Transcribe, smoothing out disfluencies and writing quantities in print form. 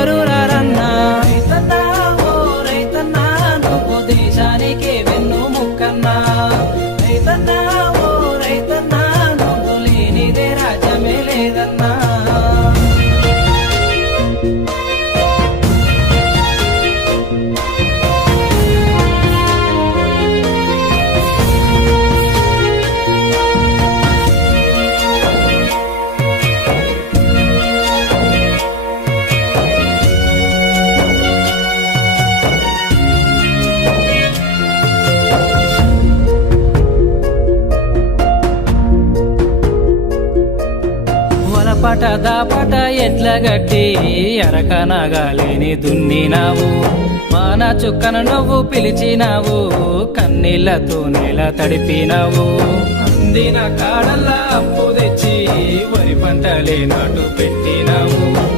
ఎవ్వరు రారన్నా. రైతన్నా ఓ రైతన్నా నువ్వు దేశానికే వెన్ను ముక్కన్నా. రైతన్నా ఓ రైతన్నా నువ్వు లేనిదే రాజ్యమే లేదన్నా. పట దాపట ఎడ్ల గడ్డి అరకనగాలేని దున్నినావు. వాన చుక్కను నువ్వు పిలిచినావు, కన్నీళ్లతో నేల తడిపినావు. అందిన కాడల్లా అప్పు తెచ్చి వరి పంటలే నాటు పెట్టినావు.